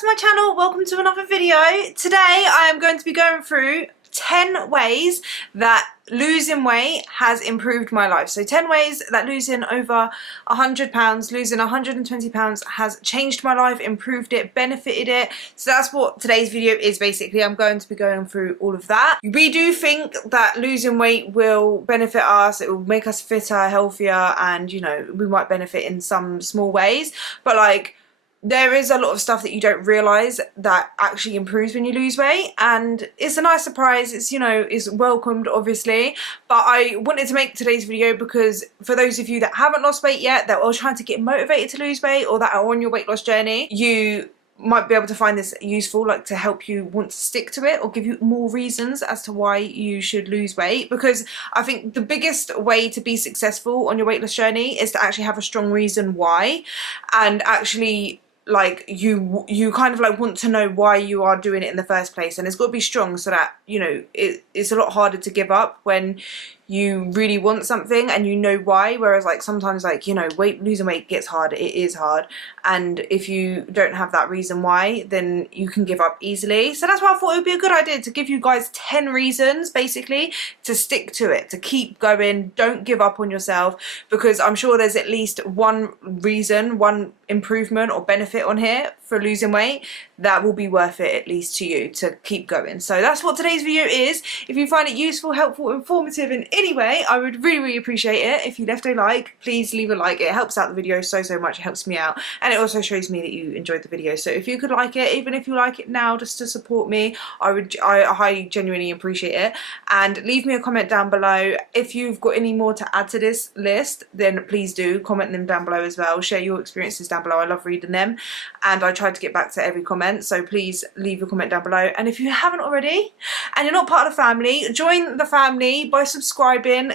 to my channel, welcome to another video. Today I am going to be going through 10 ways that losing weight has improved my life. So 10 ways that losing over 100 pounds, losing 120 pounds has changed my life, improved it, benefited it. So that's what today's video is basically. I'm going to be going through all of that. We do think that losing weight will benefit us, it will make us fitter, healthier, and you know, we might benefit in some small ways, but like there is a lot of stuff that you don't realise that actually improves when you lose weight, and it's a nice surprise. It's, you know, it's welcomed obviously, but I wanted to make today's video because for those of you that haven't lost weight yet, that are trying to get motivated to lose weight, or that are on your weight loss journey, you might be able to find this useful, like to help you want to stick to it or give you more reasons as to why you should lose weight. Because I think the biggest way to be successful on your weight loss journey is to actually have a strong reason why, and actually like you kind of like want to know why you are doing it in the first place, and it's got to be strong so that, you know, it's a lot harder to give up when you really want something and you know why. Whereas like sometimes, like, you know, losing weight gets hard, it is hard, and if you don't have that reason why, then you can give up easily. So that's why I thought it would be a good idea to give you guys 10 reasons basically to stick to it, to keep going, don't give up on yourself, because I'm sure there's at least one reason, one improvement or benefit on here for losing weight that will be worth it, at least to you, to keep going. So that's what today's video is. If you find it useful, helpful, informative in any way, I would really appreciate it if you left a like. Please leave a like, it helps out the video so much, it helps me out, and it also shows me that you enjoyed the video. So if you could like it, even if you like it now just to support me, I highly genuinely appreciate it. And leave me a comment down below. If you've got any more to add to this list, then please do comment them down below as well. Share your experiences down below, I love reading them, and I try to get back to every comment, so please leave a comment down below. And if you haven't already and you're not part of the family, join the family by subscribing.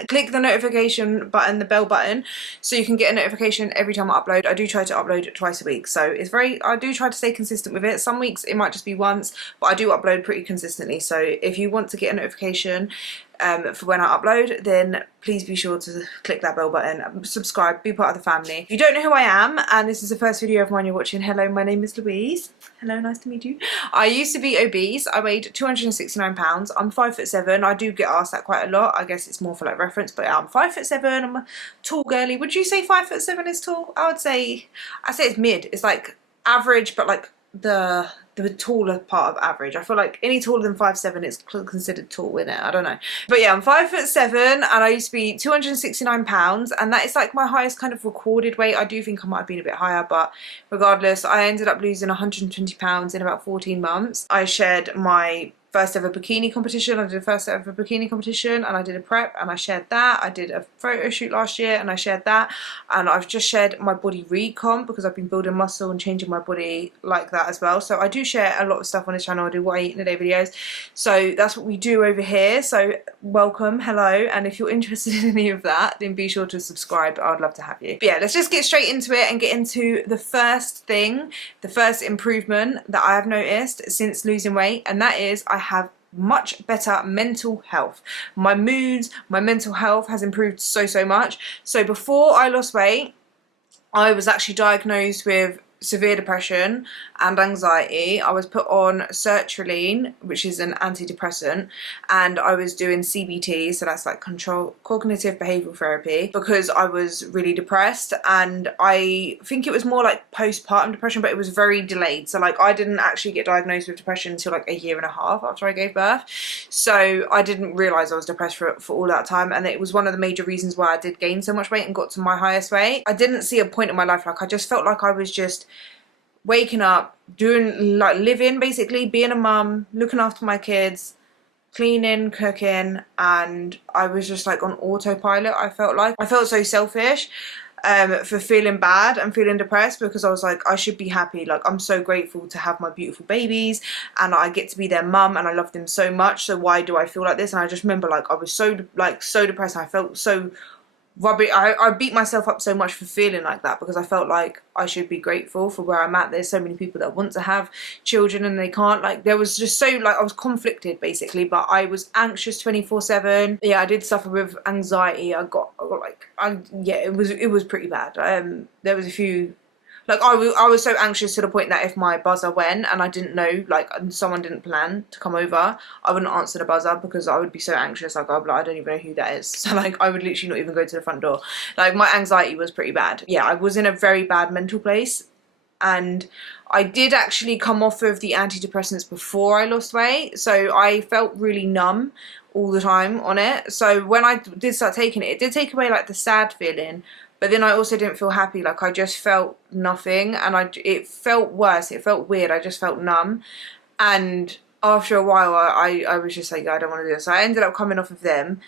Click the notification button, the bell button, so you can get a notification every time I upload. I do try to upload twice a week, so I do try to stay consistent with it. Some weeks it might just be once, but I do upload pretty consistently. So if you want to get a notification for when I upload, then please be sure to click that bell button, subscribe, be part of the family. If you don't know who I am and this is the first video of mine you're watching, hello, my name is Louise. Hello, nice to meet you. I used to be obese. I weighed 269 pounds. I'm 5'7". I do get asked that quite a lot. I guess it's more for like reference, but I'm 5'7". I'm a tall girly. Would you say 5'7" is tall? I'd say it's mid. It's like average, but like the taller part of average. I feel like any taller than 5'7" is considered tall, isn't it? I don't know. But yeah, I'm 5'7", and I used to be 269 pounds, and that is like my highest kind of recorded weight. I do think I might have been a bit higher, but regardless, I ended up losing 120 pounds in about 14 months. I shared my first ever bikini competition. I did a first ever bikini competition, and I did a prep, and I shared that. I did a photo shoot last year, and I shared that. And I've just shared my body recomp because I've been building muscle and changing my body like that as well. So I do share a lot of stuff on this channel. I do what I eat in a day videos. So that's what we do over here. So welcome, hello. And if you're interested in any of that, then be sure to subscribe. I'd love to have you. But yeah, let's just get straight into it and get into the first thing, the first improvement that I have noticed since losing weight, and that is I have much better mental health. My moods, my mental health has improved so much. So before I lost weight, I was actually diagnosed with severe depression and anxiety. I was put on sertraline, which is an antidepressant, and I was doing CBT, so that's like cognitive behavioral therapy, because I was really depressed. And I think it was more like postpartum depression, but it was very delayed. So like I didn't actually get diagnosed with depression until like 1.5 years after I gave birth. So I didn't realise I was depressed for all that time, and it was one of the major reasons why I did gain so much weight and got to my highest weight. I didn't see a point in my life, like I just felt like I was just waking up, doing like living, basically being a mum, looking after my kids, cleaning, cooking, and I was just like on autopilot. I felt so selfish for feeling bad and feeling depressed, because I was like, I should be happy. Like, I'm so grateful to have my beautiful babies and I get to be their mum and I love them so much, so why do I feel like this? And I just remember like I was so depressed, and I felt so rubbish. I beat myself up so much for feeling like that, because I felt like I should be grateful for where I'm at. There's so many people that want to have children and they can't. Like, there was just so, like, I was conflicted basically, but I was anxious 24/7. Yeah, I did suffer with anxiety. I got like, yeah, it was pretty bad. There was a few Like I was so anxious to the point that if my buzzer went and I didn't know, like someone didn't plan to come over, I wouldn't answer the buzzer because I would be so anxious. Like I'd be like, I don't even know who that is. So like I would literally not even go to the front door. Like my anxiety was pretty bad. Yeah, I was in a very bad mental place, and I did actually come off of the antidepressants before I lost weight, so I felt really numb all the time on it. So when I did start taking it, it did take away like the sad feeling, but then I also didn't feel happy. Like I just felt nothing, and it felt worse. It felt weird. I just felt numb, and after a while, I was just like, I don't want to do this. So I ended up coming off of them,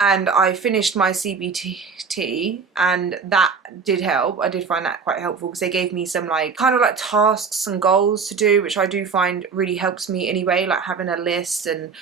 and I finished my CBT, and that did help. I did find that quite helpful because they gave me some like kind of like tasks and goals to do, which I do find really helps me anyway, like having a list and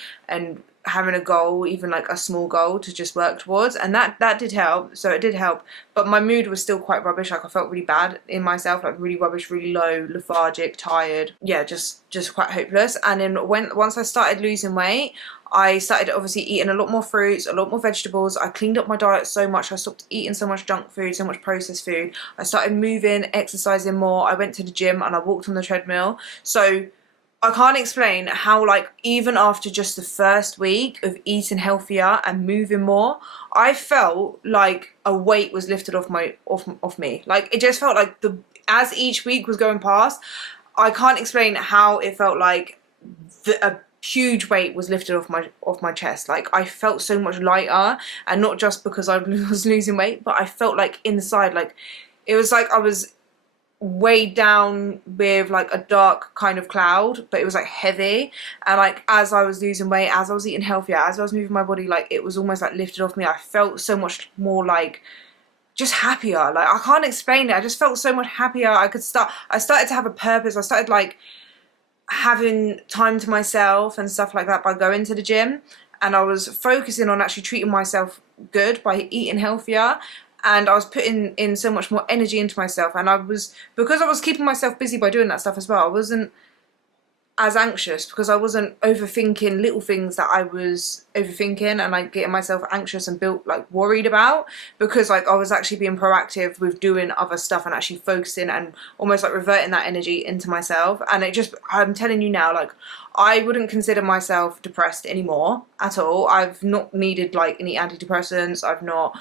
having a goal, even like a small goal to just work towards, and that did help. So it did help, but my mood was still quite rubbish. Like I felt really bad in myself, like really rubbish, really low, lethargic, tired, yeah, just quite hopeless. And then once I started losing weight, I started obviously eating a lot more fruits, a lot more vegetables. I cleaned up my diet so much. I stopped eating so much junk food, so much processed food. I started moving, exercising more. I went to the gym and I walked on the treadmill. So I can't explain how, like, even after just the first week of eating healthier and moving more, I felt like a weight was lifted off me. Like it just felt like as each week was going past, I can't explain how it felt like a huge weight was lifted off my chest. Like I felt so much lighter, and not just because I was losing weight, but I felt like inside, like it was like I was weighed down with like a dark kind of cloud, but it was like heavy. And like as I was losing weight, as I was eating healthier, as I was moving my body, like it was almost like lifted off me. I felt so much more like just happier. Like I can't explain it. I just felt so much happier. I started to have a purpose. I started like having time to myself and stuff like that by going to the gym, and I was focusing on actually treating myself good by eating healthier, and I was putting in so much more energy into myself, and because I was keeping myself busy by doing that stuff as well, I wasn't as anxious because I wasn't overthinking little things that I was overthinking and like getting myself anxious and worried about, because like I was actually being proactive with doing other stuff and actually focusing and almost like reverting that energy into myself. And I'm telling you now, like I wouldn't consider myself depressed anymore at all. I've not needed like any antidepressants. I've not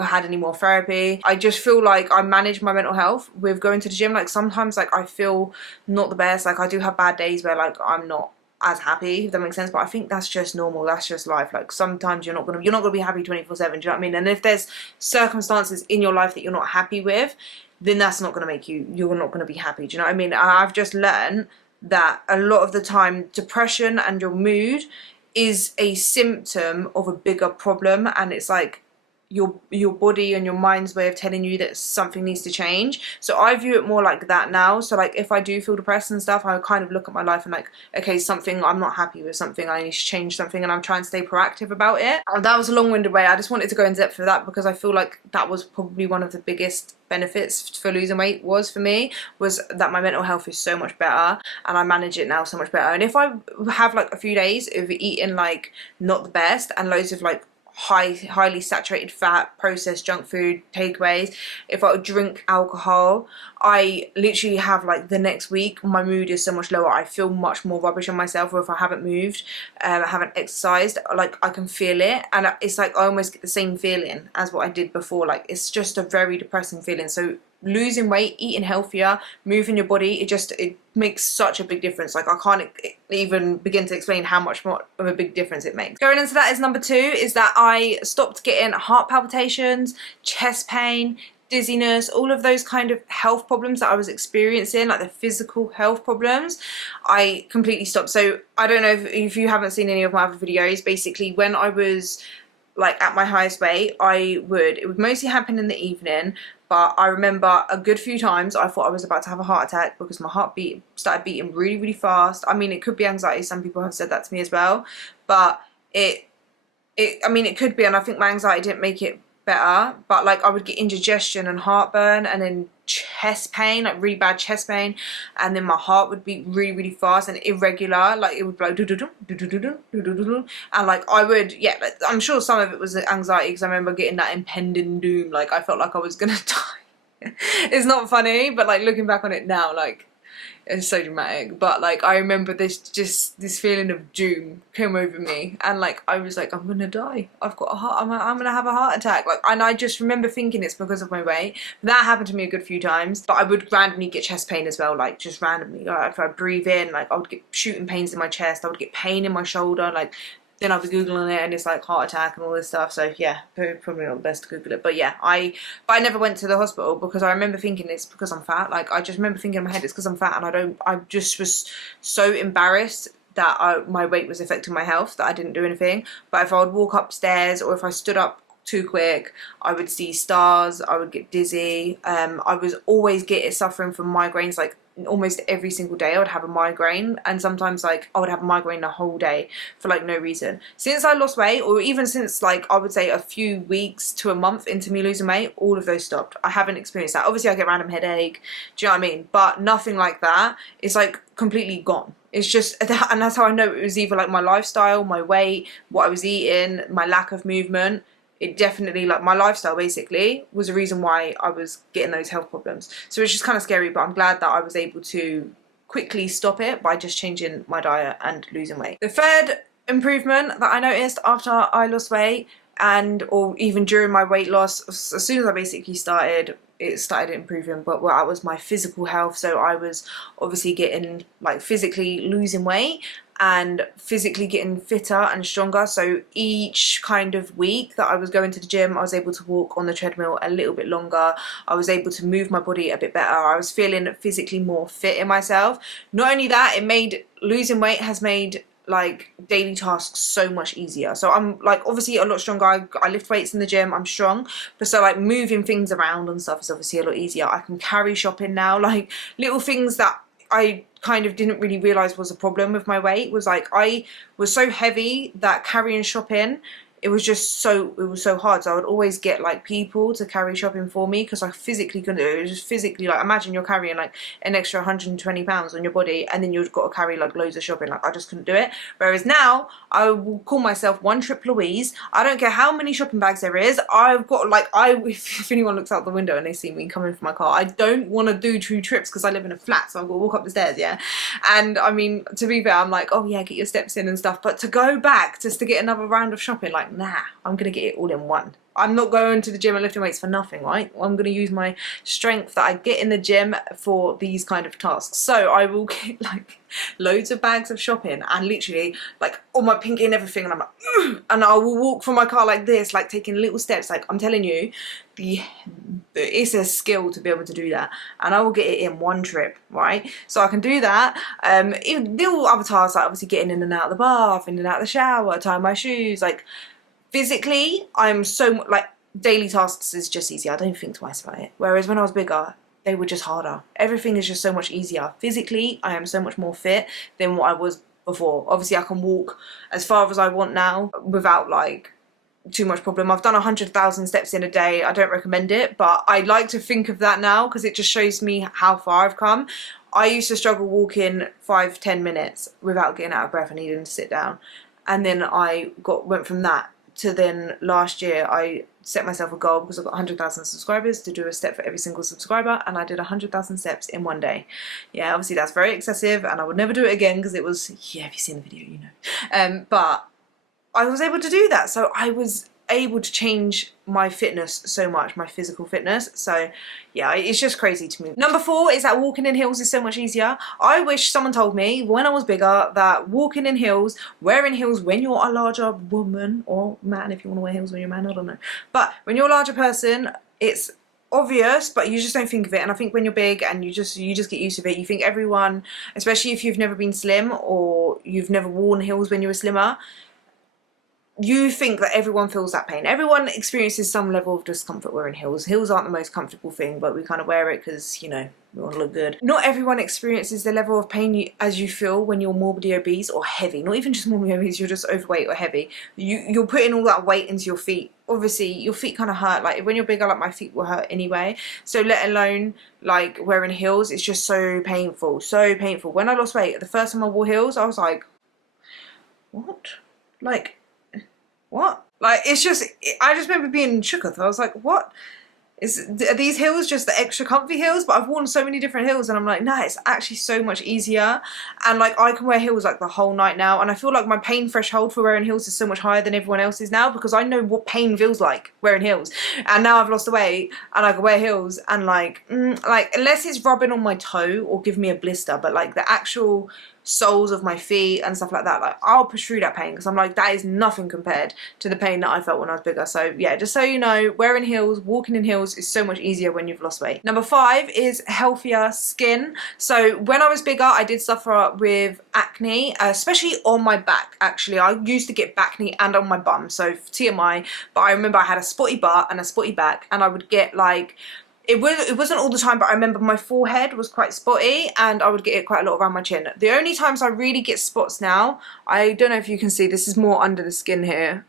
had any more therapy. I just feel like I manage my mental health with going to the gym. Like sometimes like I feel not the best. Like I do have bad days where like I'm not as happy, if that makes sense, but I think that's just normal. That's just life. Like sometimes you're not gonna be happy 24/7. Do you know what I mean? And if there's circumstances in your life that you're not happy with, then that's not gonna make you're not gonna be happy. Do you know what I mean? I've just learned that a lot of the time depression and your mood is a symptom of a bigger problem, and it's like your body and your mind's way of telling you that something needs to change. So I view it more like that now. So like if I do feel depressed and stuff, I kind of look at my life and like, okay, something, I'm not happy with something, I need to change something, and I'm trying to stay proactive about it. And that was a long-winded way. I just wanted to go in depth for that because I feel like that was probably one of the biggest benefits for losing weight was that my mental health is so much better and I manage it now so much better. And if I have like a few days of eating like not the best and loads of like highly saturated fat, processed junk food, takeaways, if I would drink alcohol, I literally have like the next week my mood is so much lower. I feel much more rubbish on myself, or if I haven't moved, I haven't exercised, like I can feel it, and it's like I almost get the same feeling as what I did before. Like it's just a very depressing feeling. So losing weight, eating healthier, moving your body, it makes such a big difference. Like I can't even begin to explain how much more of a big difference it makes. Going into that is number 2, is that I stopped getting heart palpitations, chest pain, dizziness, all of those kind of health problems that I was experiencing, like the physical health problems. I completely stopped. So I don't know if you haven't seen any of my other videos. Basically when I was like at my highest weight, it would mostly happen in the evening, but I remember a good few times I thought I was about to have a heart attack because my heartbeat started beating really, really fast. I mean, it could be anxiety. Some people have said that to me as well, but I mean, it could be, and I think my anxiety didn't make it better, but like I would get indigestion and heartburn and then chest pain, like really bad chest pain, and then my heart would beat really, really fast and irregular, like it would be like do do do do do do do do do, and like I would, yeah, like, I'm sure some of it was anxiety because I remember getting that impending doom, like I felt like I was gonna die. It's not funny, but like looking back on it now, like it's so dramatic. But like I remember this feeling of doom came over me, and like I was like, I'm gonna die. I've got a heart. I'm gonna have a heart attack. Like, and I just remember thinking it's because of my weight. That happened to me a good few times. But I would randomly get chest pain as well, like just randomly. Like, if I breathe in, like I would get shooting pains in my chest. I would get pain in my shoulder, like. Then I was Googling it and it's like heart attack and all this stuff. So yeah, probably not the best to Google it. But yeah, I never went to the hospital because I remember thinking it's because I'm fat. Like I just remember thinking in my head it's because I'm fat, and I just was so embarrassed that my weight was affecting my health that I didn't do anything. But if I would walk upstairs or if I stood up too quick, I would see stars, I would get dizzy. I was always suffering from migraines, like almost every single day I would have a migraine, and sometimes like I would have a migraine the whole day for like no reason. Since I lost weight, or even since like I would say a few weeks to a month into me losing weight, all of those stopped. I haven't experienced that. Obviously I get random headache, do you know what I mean? But nothing like that. It's like completely gone. It's just that, and that's how I know it was either like my lifestyle, my weight, what I was eating, my lack of movement. It definitely, like my lifestyle basically was the reason why I was getting those health problems. So it's just kind of scary, but I'm glad that I was able to quickly stop it by just changing my diet and losing weight. The third improvement that I noticed after I lost weight, or even during my weight loss, as soon as I basically started, it started improving, but that was my physical health. So I was obviously getting like physically losing weight and physically getting fitter and stronger. So each kind of week that I was going to the gym, I was able to walk on the treadmill a little bit longer. I was able to move my body a bit better. I was feeling physically more fit in myself. Not only that, losing weight has made like daily tasks so much easier. So I'm like obviously a lot stronger. I lift weights in the gym, I'm strong, but so like moving things around and stuff is obviously a lot easier. I can carry shopping now, like little things that I kind of didn't really realise was a problem with my weight was like I was so heavy that carrying shopping, it was so hard. So I would always get like people to carry shopping for me because I physically couldn't do it. It was just physically, like imagine you're carrying like an extra 120 pounds on your body and then you've got to carry like loads of shopping. Like I just couldn't do it. Whereas now I will call myself one trip Louise. I don't care how many shopping bags there is. I've got like, if anyone looks out the window and they see me coming from my car, I don't want to do 2 trips because I live in a flat, so I've got to walk up the stairs, yeah. And I mean, to be fair, I'm like, oh yeah, get your steps in and stuff, but to go back just to get another round of shopping, like nah, I'm gonna get it all in one. I'm not going to the gym and lifting weights for nothing, right? I'm gonna use my strength that I get in the gym for these kind of tasks. So I will get like loads of bags of shopping and literally like all my pinky and everything, and I'm like, ugh! And I will walk from my car like this, like taking little steps. Like I'm telling you, it's a skill to be able to do that, and I will get it in one trip, right? So I can do that. Even little other tasks like obviously getting in and out of the bath, in and out of the shower, tying my shoes, like physically I'm so like daily tasks is just easier. I don't think twice about it. Whereas when I was bigger, they were just harder. Everything is just so much easier. Physically, I am so much more fit than what I was before. Obviously, I can walk as far as I want now without like too much problem. I've done 100,000 steps in a day. I don't recommend it, but I like to think of that now because it just shows me how far I've come. I used to struggle walking 5-10 minutes without getting out of breath and needing to sit down, and then I went from that to then last year I set myself a goal because I've got 100,000 subscribers to do a step for every single subscriber, and I did 100,000 steps in one day. Yeah, obviously that's very excessive and I would never do it again because it was, yeah, if you've seen the video you know. But I was able to do that, so I was able to change my fitness so much, my physical fitness. So yeah, it's just crazy to me. Number 4 is that walking in heels is so much easier. I wish someone told me when I was bigger that walking in heels, wearing heels when you're a larger woman or man, if you want to wear heels when you're a man, I don't know, but when you're a larger person, it's obvious, but you just don't think of it. And I think when you're big and you just get used to it, you think everyone, especially if you've never been slim or you've never worn heels when you were slimmer, you think that everyone feels that pain. Everyone experiences some level of discomfort wearing heels. Heels aren't the most comfortable thing, but we kind of wear it because, you know, we want to look good. Not everyone experiences the level of pain as you feel when you're morbidly obese or heavy. Not even just morbidly obese, you're just overweight or heavy. You're putting all that weight into your feet. Obviously, your feet kind of hurt. Like when you're bigger, like my feet will hurt anyway. So let alone like wearing heels, it's just so painful. So painful. When I lost weight, the first time I wore heels, I was like, what? Like, what? Like, it's just, I just remember being shook. I was like, what? Are these heels just the extra comfy heels? But I've worn so many different heels and I'm like, nah, it's actually so much easier. And like I can wear heels like the whole night now, and I feel like my pain threshold for wearing heels is so much higher than everyone else's now, because I know what pain feels like wearing heels. And now I've lost the weight and I can wear heels and like unless it's rubbing on my toe or give me a blister, but like the actual soles of my feet and stuff like that, like I'll push through that pain, because I'm like, that is nothing compared to the pain that I felt when I was bigger. So yeah, just so you know, wearing heels, walking in heels is so much easier when you've lost weight. Number 5 is healthier skin. So when I was bigger, I did suffer with acne, especially on my back. Actually, I used to get acne and on my bum, so TMI, but I remember I had a spotty butt and a spotty back, and I would get like, it wasn't all the time, but I remember my forehead was quite spotty and I would get it quite a lot around my chin. The only times I really get spots now, I don't know if you can see, this is more under the skin here.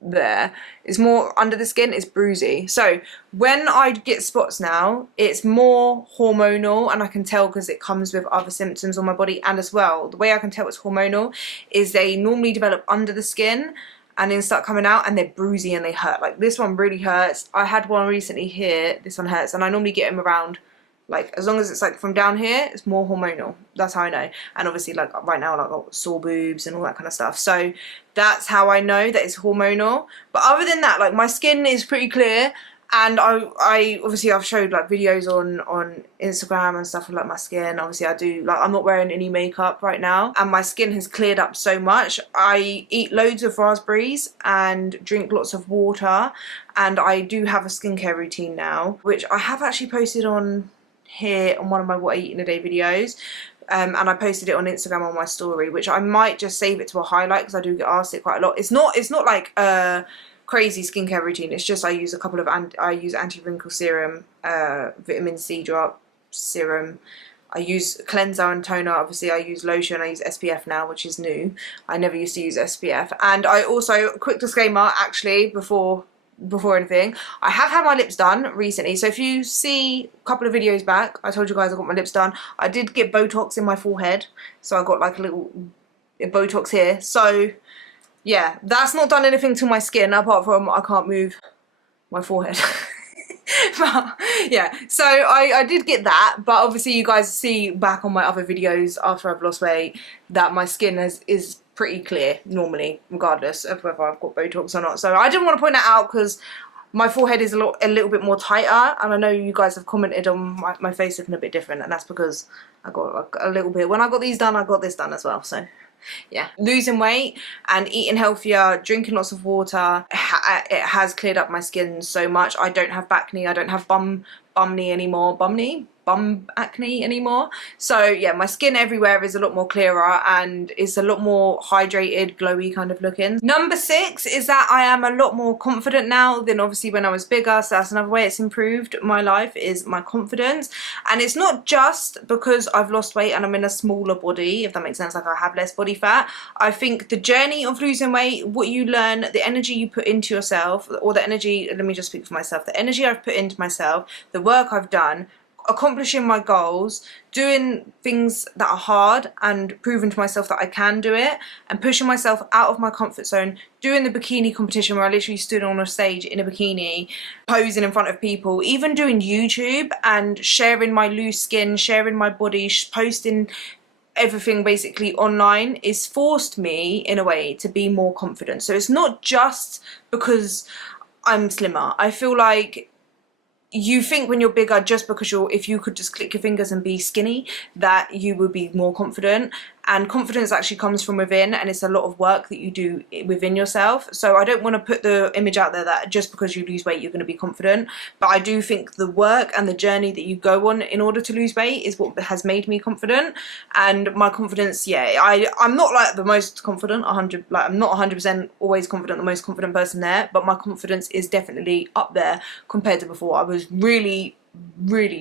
There is more under the skin, it's bruisey. So when I get spots now, it's more hormonal, and I can tell because it comes with other symptoms on my body. And as well, the way I can tell it's hormonal is they normally develop under the skin and then start coming out, and they're bruisey and they hurt. Like this one really hurts. I had one recently here, this one hurts, and I normally get them around, like as long as it's like from down here, it's more hormonal. That's how I know. And obviously like right now, like I've got sore boobs and all that kind of stuff. So that's how I know that it's hormonal. But other than that, like my skin is pretty clear. And I obviously I've showed like videos on Instagram and stuff of like my skin. Obviously I do, like I'm not wearing any makeup right now, and my skin has cleared up so much. I eat loads of raspberries and drink lots of water, and I do have a skincare routine now, which I have actually posted on here on one of my what I eat in a day videos. And I posted it on Instagram on my story, which I might just save it to a highlight because I do get asked it quite a lot. It's not like crazy skincare routine. It's just I use a couple of I use anti-wrinkle serum, vitamin C drop serum. I use cleanser and toner. Obviously I use lotion. I use SPF now, which is new. I never used to use SPF. And I also, quick disclaimer actually, before anything, I have had my lips done recently. So if you see a couple of videos back, I told you guys I got my lips done. I did get Botox in my forehead, so I got like a little Botox here. So yeah, that's not done anything to my skin apart from I can't move my forehead. But yeah, so I did get that, but obviously you guys see back on my other videos after I've lost weight that my skin is pretty clear normally, regardless of whether I've got Botox or not. So I didn't want to point that out because my forehead is a little bit more tighter, and I know you guys have commented on my face looking a bit different, and that's because I got like a little bit, when I got these done, I got this done as well. So yeah, losing weight and eating healthier, drinking lots of water, it has cleared up my skin so much. I don't have acne, I don't have bum acne anymore. So yeah, my skin everywhere is a lot more clearer and is a lot more hydrated, glowy kind of looking. Number 6 is that I am a lot more confident now than obviously when I was bigger. So that's another way it's improved my life, is my confidence. And it's not just because I've lost weight and I'm in a smaller body, if that makes sense, like I have less body fat. I think the journey of losing weight, what you learn, the energy you put into yourself, or the energy, let me just speak for myself, the energy I've put into myself, the work I've done, accomplishing my goals, doing things that are hard and proving to myself that I can do it, and pushing myself out of my comfort zone, doing the bikini competition where I literally stood on a stage in a bikini posing in front of people, even doing YouTube and sharing my loose skin, sharing my body, posting everything basically online, is forced me in a way to be more confident. So it's not just because I'm slimmer. I feel like you think when you're bigger, just because if you could just click your fingers and be skinny, that you would be more confident. And confidence actually comes from within, and it's a lot of work that you do within yourself. So I don't want to put the image out there that just because you lose weight you're going to be confident, but I do think the work and the journey that you go on in order to lose weight is what has made me confident. And my confidence, yeah, I'm not like the most confident, I'm not 100% always confident, the most confident person there, but my confidence is definitely up there compared to before. I was really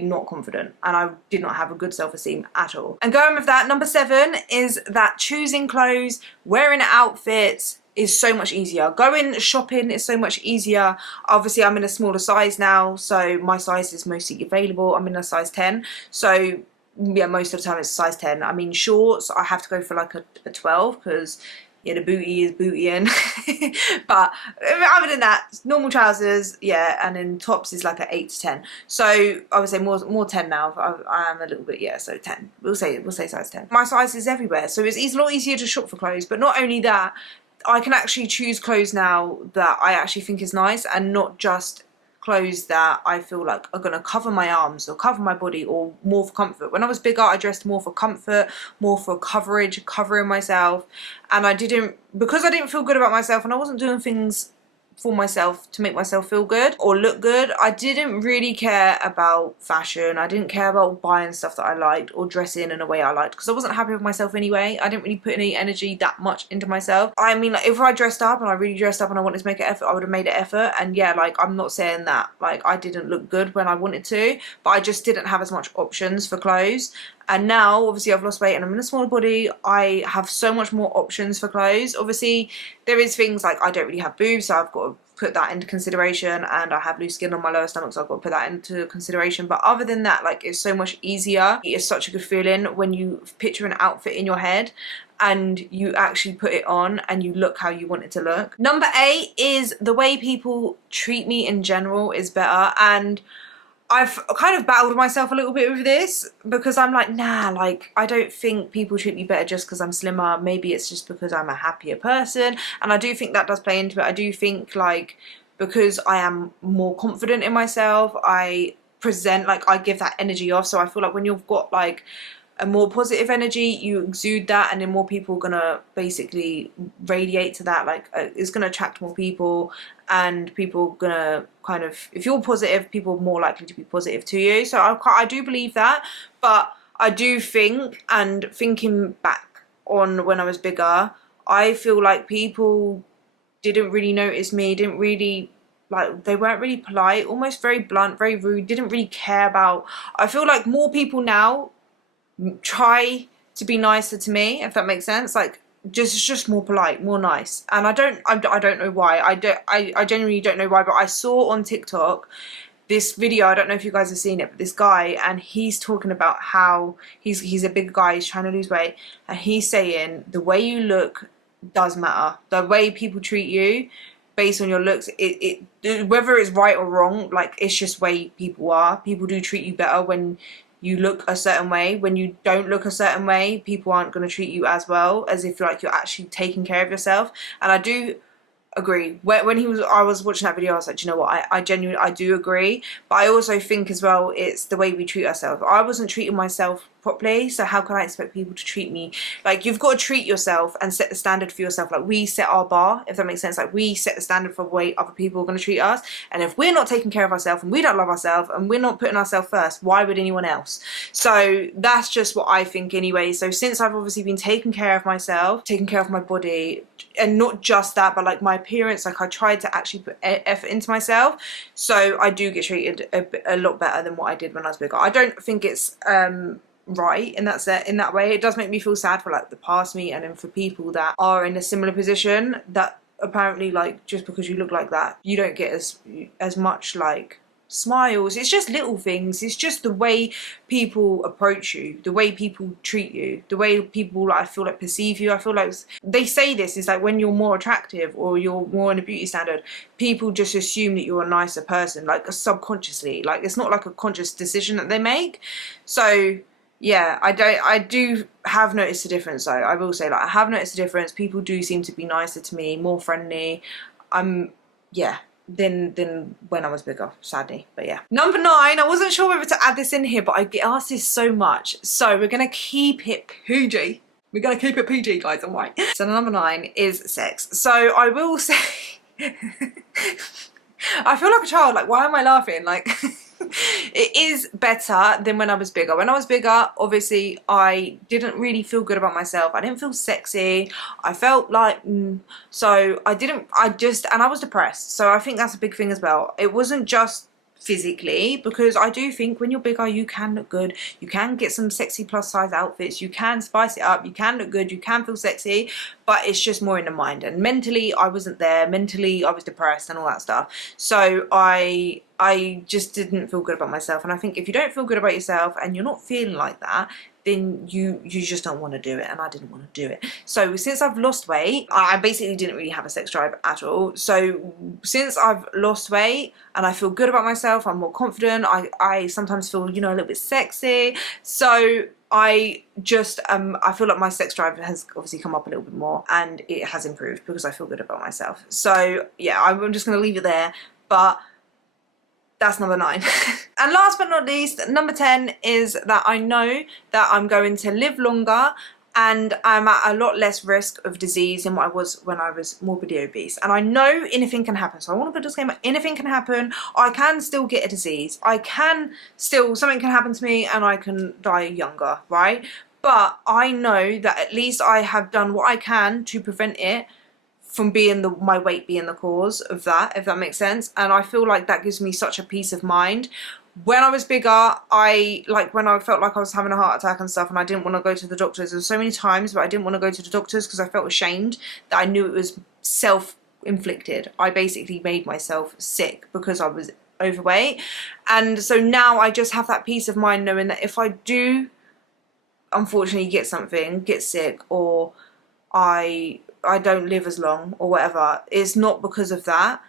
not confident, and I did not have a good self-esteem at all. And going with that, number 7 is that choosing clothes, wearing outfits is so much easier. Going shopping is so much easier. Obviously I'm in a smaller size now, so my size is mostly available. I'm in a size 10, so yeah, most of the time it's size 10. I mean, shorts I have to go for like a 12 because yeah, the booty is bootying. But other than that, normal trousers, yeah, and then tops is like an 8 to 10. So I would say more 10 now. I am a little bit, yeah, so 10. We'll say size 10. My size is everywhere, so it's a lot easier to shop for clothes. But not only that, I can actually choose clothes now that I actually think is nice, and not just clothes that I feel like are going to cover my arms or cover my body, or more for comfort. When I was bigger, I dressed more for comfort, more for coverage, covering myself, and because I didn't feel good about myself and I wasn't doing things for myself to make myself feel good or look good, I didn't really care about fashion. I didn't care about buying stuff that I liked or dressing in a way I liked, because I wasn't happy with myself anyway. I didn't really put any energy that much into myself. I mean, like, if I dressed up and I really dressed up and I wanted to make an effort, I would have made an effort. And yeah, like, I'm not saying that like I didn't look good when I wanted to, but I just didn't have as much options for clothes. And now, obviously, I've lost weight and I'm in a smaller body. I have so much more options for clothes. Obviously, there is things like I don't really have boobs, so I've got to put that into consideration, and I have loose skin on my lower stomach, so I've got to put that into consideration. But other than that, like, it's so much easier. It is such a good feeling when you picture an outfit in your head and you actually put it on and you look how you want it to look. Number 8 is the way people treat me in general is better. And I've kind of battled myself a little bit with this, because I'm like, nah, like, I don't think people treat me better just because I'm slimmer. Maybe it's just because I'm a happier person. And I do think that does play into it. I do think, like, because I am more confident in myself, I present, like, I give that energy off. So I feel like when you've got, like, a more positive energy, you exude that, and then more people are gonna basically radiate to that. Like, it's gonna attract more people, and people are gonna kind of, if you're positive, people are more likely to be positive to you. So I do believe that. But I do think, and thinking back on when I was bigger, I feel like people didn't really notice me, didn't really, like, they weren't really polite, almost very blunt, very rude, didn't really care about. I feel like more people now try to be nicer to me, if that makes sense. Like, just more polite, more nice. And I don't know why. I genuinely don't know why. But I saw on TikTok this video, I don't know if you guys have seen it, but this guy, and he's talking about how he's a big guy, he's trying to lose weight, and he's saying the way you look does matter. The way people treat you based on your looks, whether it's right or wrong, like, it's just way people are. People do treat you better when you look a certain way. When you don't look a certain way, people aren't going to treat you as well, as if like you're actually taking care of yourself. And I do agree. When I was watching that video, I was like, do you know what, I genuinely do agree. But I also think as well, it's the way we treat ourselves. I wasn't treating myself properly, so how can I expect people to treat me? Like, you've got to treat yourself and set the standard for yourself. Like, we set our bar, if that makes sense. Like, we set the standard for the way other people are going to treat us. And if we're not taking care of ourselves, and we don't love ourselves, and we're not putting ourselves first, why would anyone else? So that's just what I think anyway. So since I've obviously been taking care of myself, taking care of my body, and not just that, but like my appearance, like, I tried to actually put effort into myself, so I do get treated a lot better than what I did when I was bigger. I don't think it's right in that way. It does make me feel sad for like the past me, and then for people that are in a similar position, that apparently, like, just because you look like that, you don't get as much like smiles. It's just little things. It's just the way people approach you, the way people treat you, the way people, like, I feel like, perceive you. I feel like they say this is like, when you're more attractive or you're more in a beauty standard, people just assume that you're a nicer person, like, subconsciously. Like, it's not like a conscious decision that they make. So yeah, I do have noticed a difference though. I will say, like, I have noticed a difference. People do seem to be nicer to me, more friendly. Yeah, than when I was bigger, sadly. But yeah. Number 9, I wasn't sure whether to add this in here, but I get asked this so much. So we're gonna keep it PG. We're gonna keep it PG, guys, I'm right. So number 9 is sex. So I will say, I feel like a child, like, why am I laughing? Like, it is better than when I was bigger. When I was bigger, obviously, I didn't really feel good about myself. I didn't feel sexy. I felt like, so and I was depressed. So I think that's a big thing as well. It wasn't just physically, because I do think when you're bigger, you can look good. You can get some sexy plus size outfits. You can spice it up. You can look good. You can feel sexy, but it's just more in the mind. And mentally, I wasn't there. Mentally, I was depressed and all that stuff. So I I just didn't feel good about myself. And I think if you don't feel good about yourself and you're not feeling like that, then you just don't want to do it, and I didn't want to do it. So since I've lost weight, I basically didn't really have a sex drive at all. So since I've lost weight and I feel good about myself, I'm more confident, I sometimes feel, you know, a little bit sexy. So I just I feel like my sex drive has obviously come up a little bit more, and it has improved because I feel good about myself. So yeah, I'm just going to leave it there, but that's number 9. And last but not least, number 10 is that I know that I'm going to live longer and I'm at a lot less risk of disease than what I was when I was morbidly obese. And I know anything can happen. So I want to put a disclaimer, anything can happen. I can still get a disease. I can still, something can happen to me and I can die younger, right? But I know that at least I have done what I can to prevent it from being my weight being the cause of that, if that makes sense. And I feel like that gives me such a peace of mind. When I was bigger, when I felt like I was having a heart attack and stuff and I didn't want to go to the doctors, there were so many times but I didn't want to go to the doctors because I felt ashamed that I knew it was self-inflicted. I basically made myself sick because I was overweight. And so now I just have that peace of mind knowing that if I do unfortunately get sick, or I don't live as long or whatever, it's not because of that.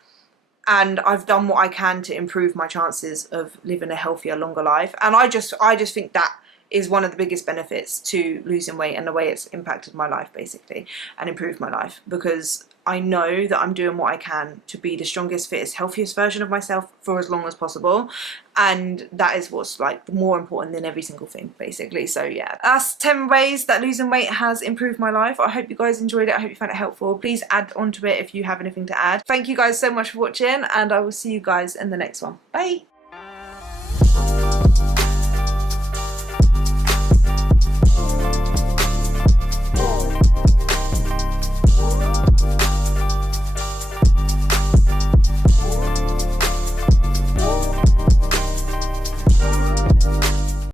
And I've done what I can to improve my chances of living a healthier, longer life. And I just think that is one of the biggest benefits to losing weight and the way it's impacted my life basically and improved my life, because I know that I'm doing what I can to be the strongest, fittest, healthiest version of myself for as long as possible. And that is what's like more important than every single thing basically. So yeah, that's 10 ways that losing weight has improved my life. I hope you guys enjoyed it. I hope you found it helpful. Please add onto it if you have anything to add. Thank you guys so much for watching, and I will see you guys in the next one. Bye.